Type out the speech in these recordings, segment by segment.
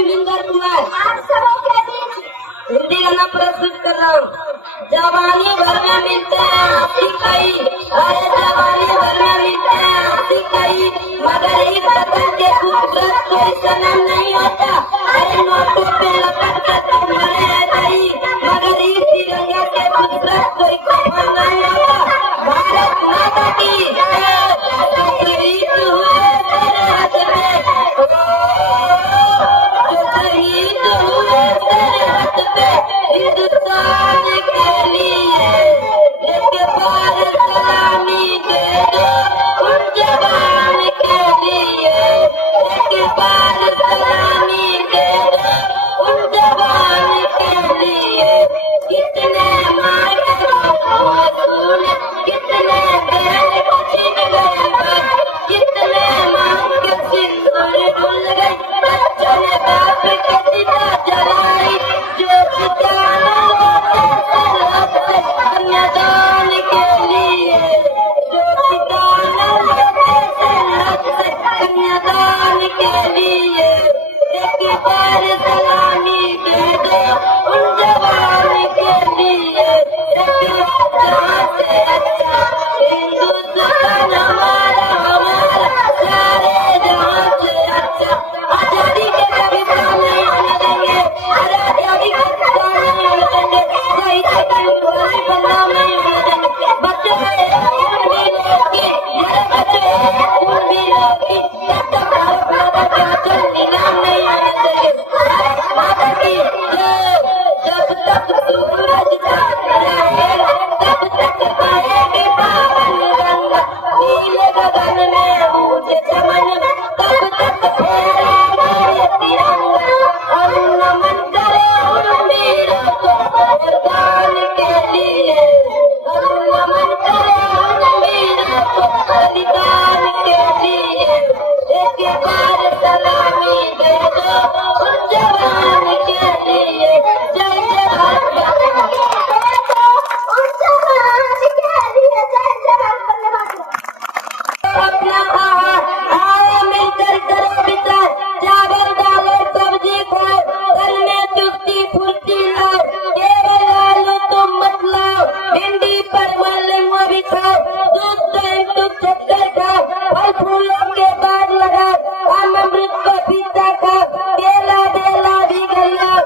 सुलिंदर कुमार हिंदी गाना प्रस्तुत कर रहा हूँ। जवानी भर में मिलते हैं हंसी कई, अरे जवानी भर में मिलते हैं हंसी कई, मगर इस वतन के खूबसूरत कोई सनम नहीं होता। अरे नोटों पे लपट के तुम मरे हैं नहीं, मगर इस तिरंगे के खूबसूरत कोई कफन नहीं होता। भारत माता की शहीद हुए तेरे हाथ में, शहीद हुए तेरे हाथ में हिंदुस्तान के लिए, एक बार सलामी दे दो उन जवान के लिए, एक बार सलामी दे दो उन जवान के लिए। कितने मारे मासूम, कितने बहन को छीन गए बाप, कितने माँ के सिंदूर डुल गई, बच्चों ने बाप के चिता जलाई, जो किसानों कन्यादान के लिए, जो किसानों कन्यादान के लिए, एक बार सलामी दे दो उन जवान के लिए। जहाँ से अच्छा हिंदुस्तान हमारा हमारा, सारे जहाँ से अच्छा। आजादी के कभी सामने आने देंगे, अरे आजादी के सामने आने देंगे, सही से कभी बदनाम नहीं होने देंगे। बच्चे खून भी लोगी, मेरे बच्चे खून भी लोगी, जब तक भारत माता के वचन नीलाम नहीं आने देंगे। भारत माता की जय। जब तक सूरज चांद रहे तब तक बहेगी पावन गंगा, नीले गगन में ऊंचे चमन में तब तक फहराएगा ये तिरंगा। हम नमन करें उन वीरों को बलिदान के लिए, हम नमन करें उन वीरों को बलिदान के लिए। एक बार सलामी दे दो उन जवान के लिए। जय जवान अपना आओ मिलकर करो विचार, चावल डालो सब्जी खाओ, घर में चुगती फुर्ती लाओ, केवल आलू तुम मत लाओ, भिंडी परवल नींबू भी खाओ, दूध दही तुम शक्कर खाओ, फल फूलों के बाग लगाओ, आम अमृत पपीता खाओ, केला बेला भी गलाओ,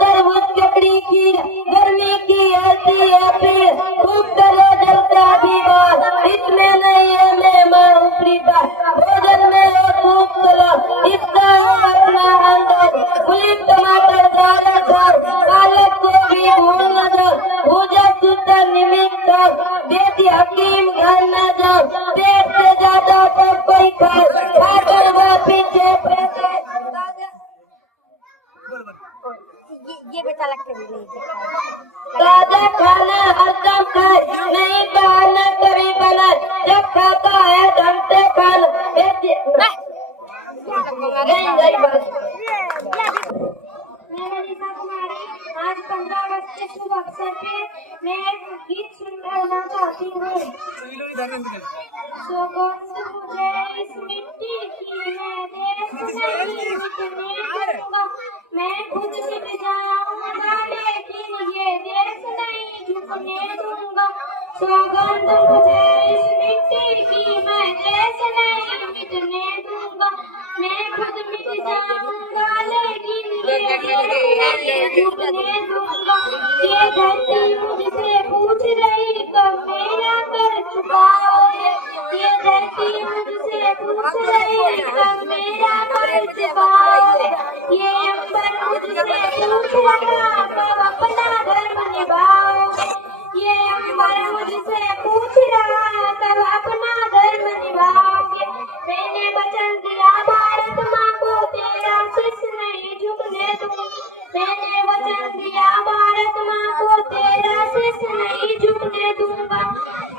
तरबूज ककड़ी खीर गर्मी की ऐसी अपील, खूब करो जलता भी बात, इसमें नहीं है मेहमान ऊपरी बात, भोजन में हो खूब चलो, इसका हो अपना अंदाज, पुलिस टमाटर ज्यादा खाओ, पालक को भी भूल न जाओ, भूजा सूता निमित खाओ, बेटी हकीम घर न जाओ, पेट से ज्यादा तो कोई खाओ, खाकर वह पीछे ये बच्चा लगता है ताजा खाना हरदम खाए, नहीं बहाना कभी बनाए, जब खाता है ढंग से खाना। आज 15 अगस्त के शुभ अवसर पे मैं एक गीत सुनाना चाहती हूँ। सुगंध मुझे इस मिट्टी की, मैं देश नहीं मिटने दूंगा, मैं खुद मिट जाऊंगा लेकिन ये देश नहीं झुकने दूंगा। सुगंध मुझे इस मिट्टी की, मैं देश नहीं मिटने दूंगा, मैं खुद मिट जाऊंगा लेकिन ये देश नहीं झुकने दूंगा। ये धरती मुझसे पूछ रही कब मेरा कर चुकाओगे, ये धरती मुझसे पूछ रही कब मेरा कर चुकाओगे, ये अंबर मुझसे पूछ रहा कब अपना धर्म निभाओगे, ये अंबर मुझसे पूछ रहा कब अपना धर्म निभाओगे। मैंने वचन दिया भारत माँ को तेरा शीश नहीं झुकने दूंगा, मैंने वचन दिया भारत माँ को तेरा शीश नहीं झुकने दूंगा,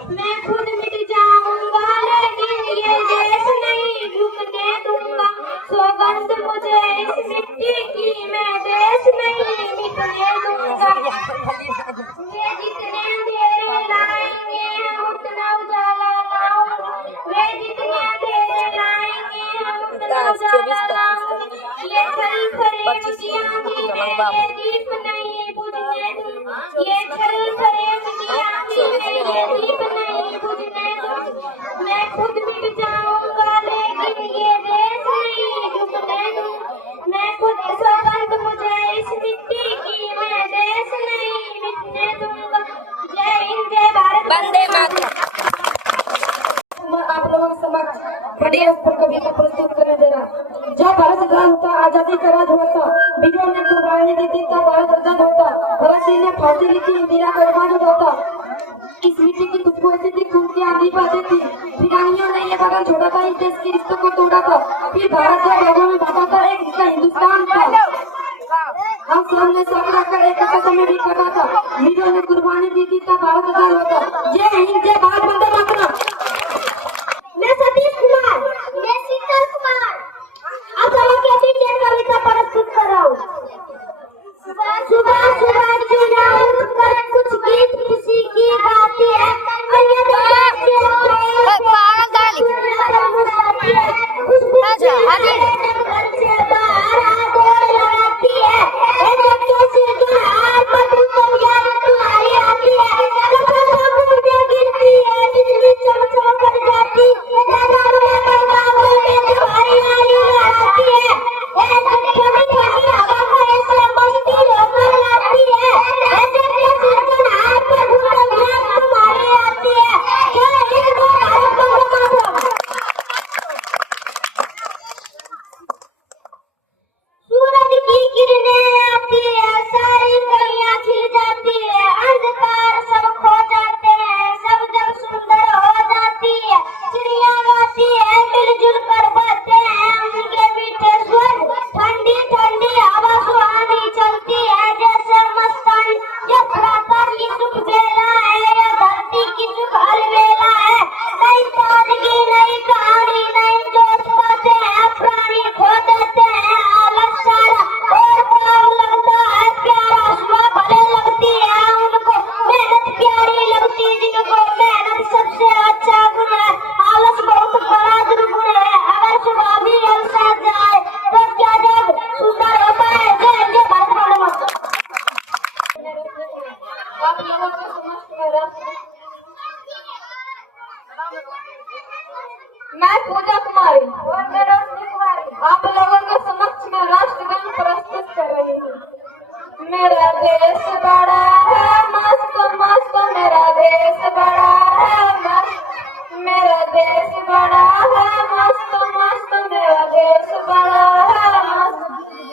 मैं खुद मिट जाऊंगा लेकिन ये देश नहीं झुकने दूंगा। सौगंध मुझे इस मिट्टी की, मैं देश नहीं मिटने दूंगा। वे जितने अंधेरे लाएंगे हम उतना उजाला लाऊंगा, वे जितने अंधेरे लाएंगे हम उतना उजाला लाऊंगा। ये ये दीप नहीं बुझने दूं, ये छल फरेब की आंधी में ये दीप नहीं बुझने दूं। मैं खुद मिट जाऊंगा लेकिन ये देश नहीं झुकने दूं। मैं खुद सौगंध मुझे इस मिट्टी की, मैं देश नहीं मिटने दूंगा। जय हिंद, जय भारत, वंदे मातरम। आप लोगों के समक्ष बढ़िया पर कविता प्रस्तुत करने दे रहा। जब भारत आजाद होता, आजादी का राज होता, वीरों ने कुर्बानी दी थी तब भारत आजाद होता। भगत सिंह ने फांसी ली थी, इंदिरा का अरमान होता। इस मिट्टी की खुशबू ऐसी थी, खून की आंधी बहती थी। वीरानियों ने ये बदन छोड़ा था, इस देश के रिश्तों को तोड़ा था। फिर भारत जब भागों में बांटा था, एक हिस्सा हिंदुस्तान था। हम सब ने सब रखकर एक समय भी कटा था। वीरों ने कुर्बानी दी थी तब भारत आजाद होता। जय हिंद, जय भारत, वंदे मातरम। मैं सतीश कुमार, मैं शीतल कुमार आप लोगों के बीच एक कविता प्रस्तुत कर रहा हूँ। सुबह सुबह चुना उठकर कुछ गीत खुशी की गाती है, अन्य मैं पूजा कुमारी और मैं रोशनी कुमारी आप लोगों के समक्ष में राष्ट्रगान प्रस्तुत कर रही हूँ। मेरा देश बड़ा है मस्त मस्त, मेरा देश बड़ा है मस्त, मेरा देश बड़ा है मस्त मस्त, मेरा देश बड़ा है मस्त।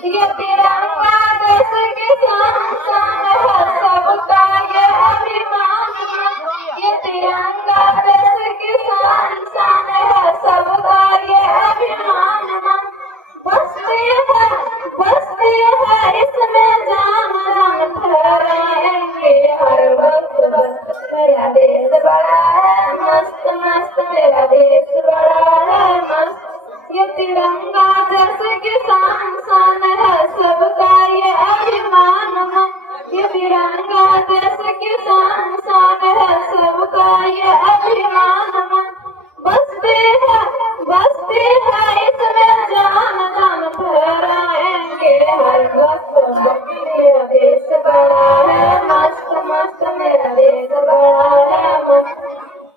ये तिरंगा देश की शान है, सबका ये अभिमान। ये तिरंगा देश की शान है, सबका ये अभिमान। बसती है इसमें जान जान ठहराएंगे हर वक्त वक्त। मेरा देश बड़ा है मस्त मस्त, मेरा देश बड़ा है मस्त। ये तिरंगा देश की शान है, सबका ये अभिमान। ये तिरंगा देश की शान है, सबका ये अभिमान। बसती है इसमें जान जान ठहराएंगे हर वक्त। मेरा देश बड़ा है मस्त मस्त, मेरा देश बड़ा है मस्त।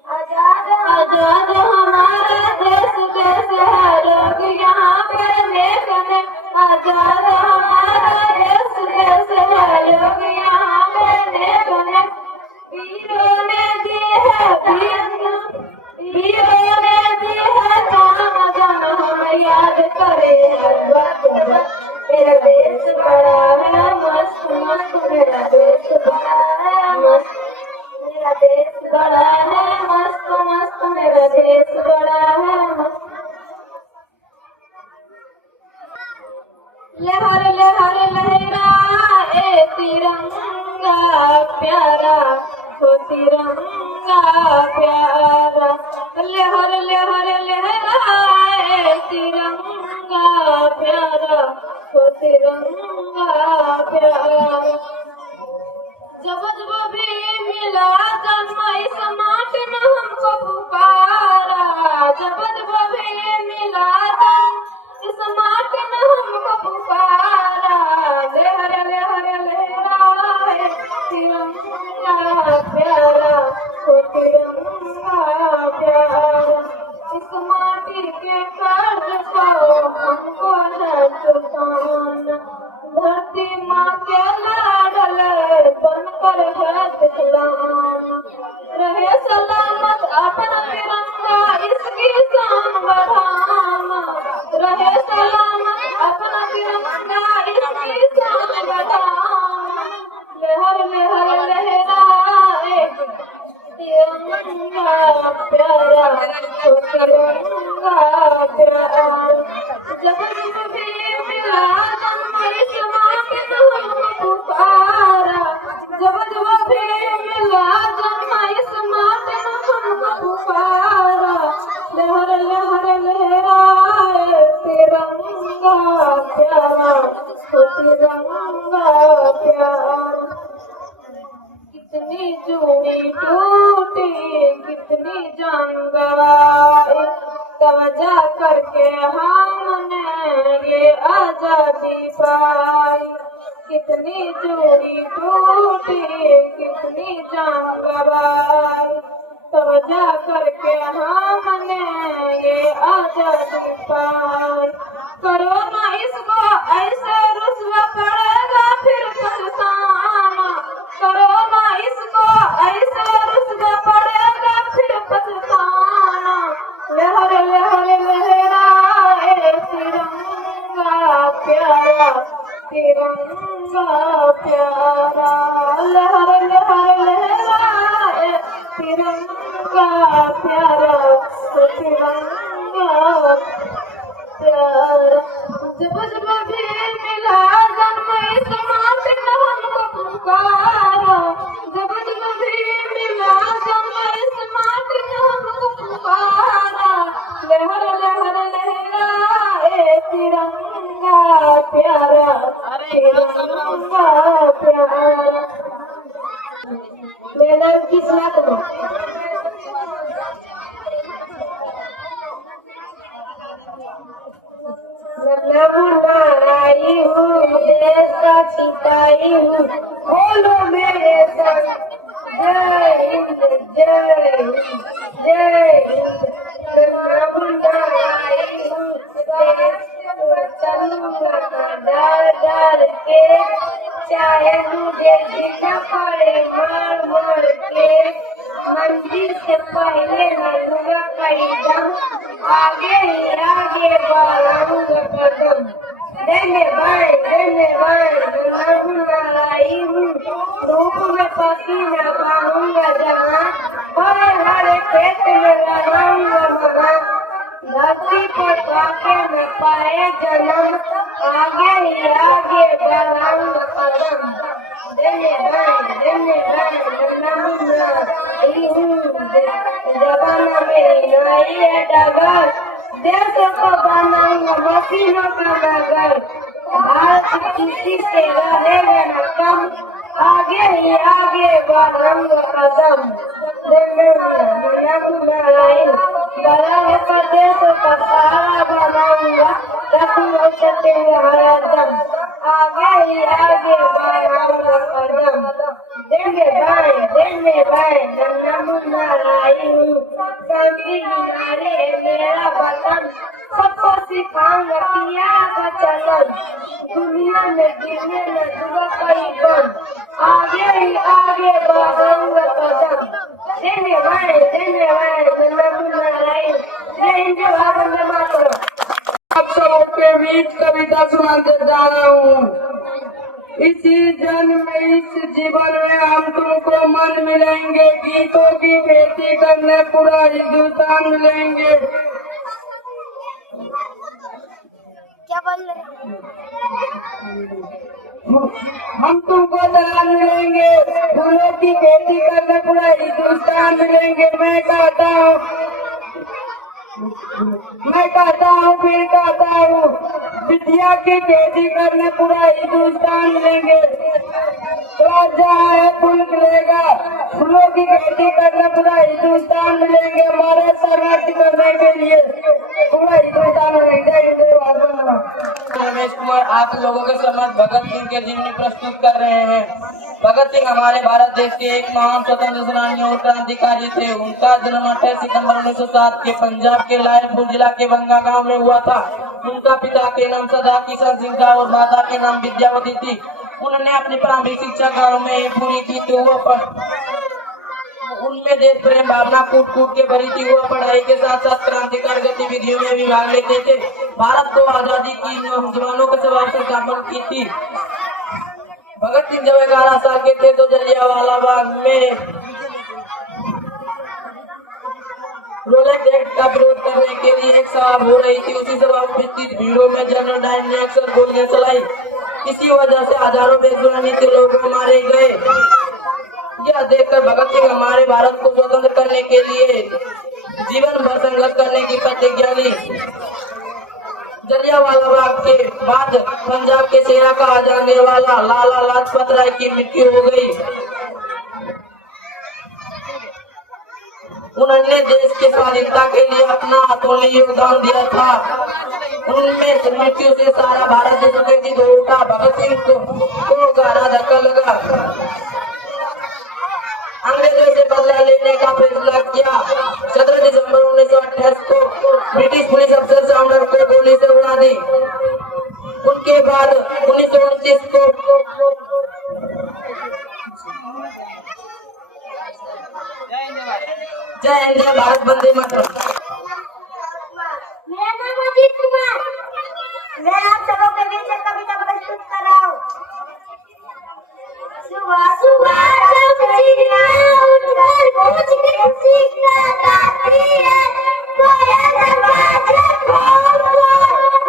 आजाद आजाद हमारा देश, देश है लोग यहाँ पे नेक ने। आजाद हमारा देश, देश है लोग यहाँ पे नेक ने। वीरों ने दी है वीरों ने दी है जान जान, हम याद करें हर वक्त वक्त। मेरा देश बड़ा है मस्त मस्त, मेरा देश बड़ा है मस्त, मेरा देश बड़ा है मस्त मस्त, मेरा देश बड़ा है मस्त। लहर लहर लहराए तिरंगा प्यारा, हो तिरंगा प्यारा। लहर लहर लहराए तिरंगा प्यारा, हो तिरंगा प्यारा। जब जब भी मिला जन्म इस माटी ने हमको पुकारा। जब जब भी मिला जन्म इस माटी ने हमको पुकारा। लहर आजादी पाई। कितनी चोरी टूटी, कितनी जान गवाई, तब जा करके हमने ये आजादी पाई। करो ना इसको ऐसे रुसवा पड़ेगा फिर पछताना, करो ना इसको ऐसे रुसवा पड़ेगा फिर पछताना। लहर लहर लहराए तिरंगा प्यारा, तिरंगा प्यारा, लहर लहर लहराए तिरंगा प्यारा, तिरंगा प्यारा। जब जब भी मिला जन्म इस माटी ने हमको पुकारा, जब जब भी मिला जन्म इस माटी ने हमको पुकारा। लहर लहर लहराए तिरंगा प्यारा, तिरंगा प्यारा। मेरा नाम किस्मत है। आई हूँ देश का सिपाही हूँ, बोलो मेरे संग जय हिंद जय हिंद जय हिंद। आई हूँ देश को चलूंगा डर डर के, चाहे मुझे जीना पड़े मार मार के। मंजिल से पहले न लूंगा कहीं दम, आगे ही आगे बढ़ाऊंगा कदम। धन्यवाद आई हूँ, धूप में पसीना बहाऊंगा जहाँ, हरे हरे खेत में लगाऊंगा मकान। धरती पर पाके में पाए जन्म, आगे ही आगे बढ़ाऊंगा कदम। धन्यवाद आई हूँ, जवाना मेरी नई है डगर, देश को बनाऊंगा मशीनों का नगर। भारत किसी से रहेगा न कम, आगे ही आगे बढ़ाऊंगा कदम। बड़ा होकर देश का सहारा बनाऊंगा, रखूंगा चलते हुए हरदम, आगे ही आगे बढ़ाऊंगा कदम। आई हूँ, शांति किनारे मेरा वतन, सबको सिखाऊंगा पिया का चलन। दुनिया में गिरने न दूंगा कहीं बन, आगे ही आगे बढ़ाऊंगा कदम। धन्यवाद जय हिंद वंदे मातरम। आप सबके बीच कविता सुनाते जा रहा हूँ। इसी जन्म इस जीवन में हम तुमको मन मिलेंगे, गीतों की खेती करने पूरा हिंदुस्तान मिलेंगे। क्या बोल रहे? हम तुमको दलाल मिलेंगे, फूलों की खेती करने पूरा हिंदुस्तान मिलेंगे। मैं कहता हूँ फिर कहता हूँ, विद्या की खेती करने पूरा हिंदुस्तान मिलेंगे। जहाँ है फूल मिलेगा, फूलों की खेती करने पूरा हिंदुस्तान मिलेंगे। हमारे संरक्षण करने के लिए पूरा हिंदुस्तान मिलेंगे। रमेश कुमार आप लोगों के समक्ष भगत सिंह के जीवनी प्रस्तुत कर रहे हैं। भगत सिंह हमारे भारत देश के एक महान स्वतंत्र सेनानी और क्रांतिकारी थे। उनका जन्म 28 सितंबर 1907 के पंजाब के लायलपुर जिला के बंगा गांव में हुआ था। उनका पिता के नाम सदा किशन सिंह था और माता के नाम विद्यावती थी। उन्होंने अपनी प्रारंभिक शिक्षा गाँव में ही पूरी की तो उनमें देश प्रेम भावना कूट कूट के भरी थी। वह पढ़ाई के साथ साथ क्रांतिकारी गतिविधियों में भी भाग लेते थे। भारत को आजादी की नौजवानों के स्वभाव से स्थापना की थी। भगत सिंह जब 11 साल के थे तो जलियांवाला बाग में रोलेट एक्ट का विरोध करने के लिए एक सभा हो रही थी। उसी सभा में उपस्थित भीड़ों में जनरल डायर ने अक्सर गोलियां चलाई। इसी वजह से हजारों बेगुनाह लोग मारे गए। यह देखकर भगत सिंह हमारे भारत को स्वतंत्र करने के लिए जीवन भर संघर्ष करने की प्रतिज्ञा ली। जलियांवाला बाग के बाद पंजाब के शेरा कहा जाने वाला लाला लाजपत राय की मृत्यु हो गई। उन्होंने देश की स्वाधीनता के लिए अपना अतुल्य योगदान दिया था। उनमें मृत्यु से सारा भारत देश व्यतीत हो उठा। भगत सिंह को गहरा धक्का लगा। अंग्रेजों से बदला लेने का फैसला किया। 17 दिसंबर 1928 को ब्रिटिश पुलिस अफसर सामर को गोली से उड़ा दी। उनके बाद 1929 को जय हिंद जय भारत वंदे मातरम। मेरा नाम अजीत कुमार। मैं आप सबों के बीच एक कविता प्रस्तुत कर रहा हूँ। सुबह सुबह जब चिड़िया उठकर पूछ के सीखना गाती है, कोयल बाजे खोल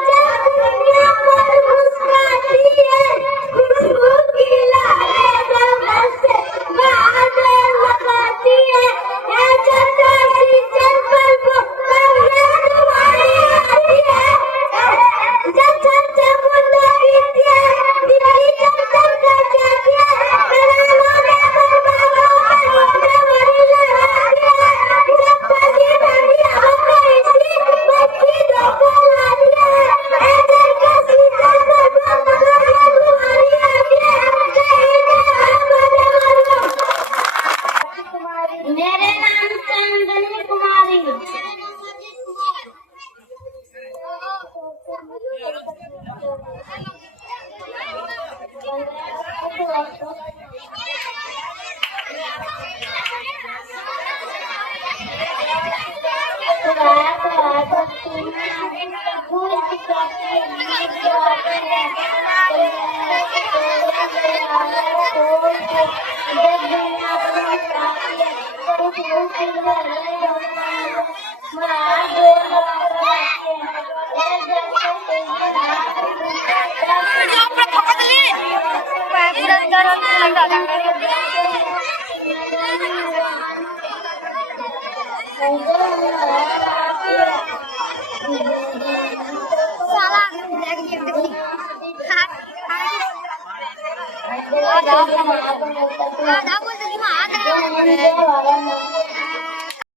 जब दुनिया पर मुस्कुराती है, खुशबू की लहरें जब से बादल लगाती है, चलता सीजन पर वो तुम्हारी आती है, जब जब जब मुंडा गिरती है, बिजली जब जब कर जाती है, मेरा नाम है बरबाद हमारी लहराती है, जब बड़ी बड़ी हवा इसी बच्ची धोखा लाती है, जब का सीजन पर वो तुम्हारी आती है, मेरे नाम चंदनी कुमारी। Ada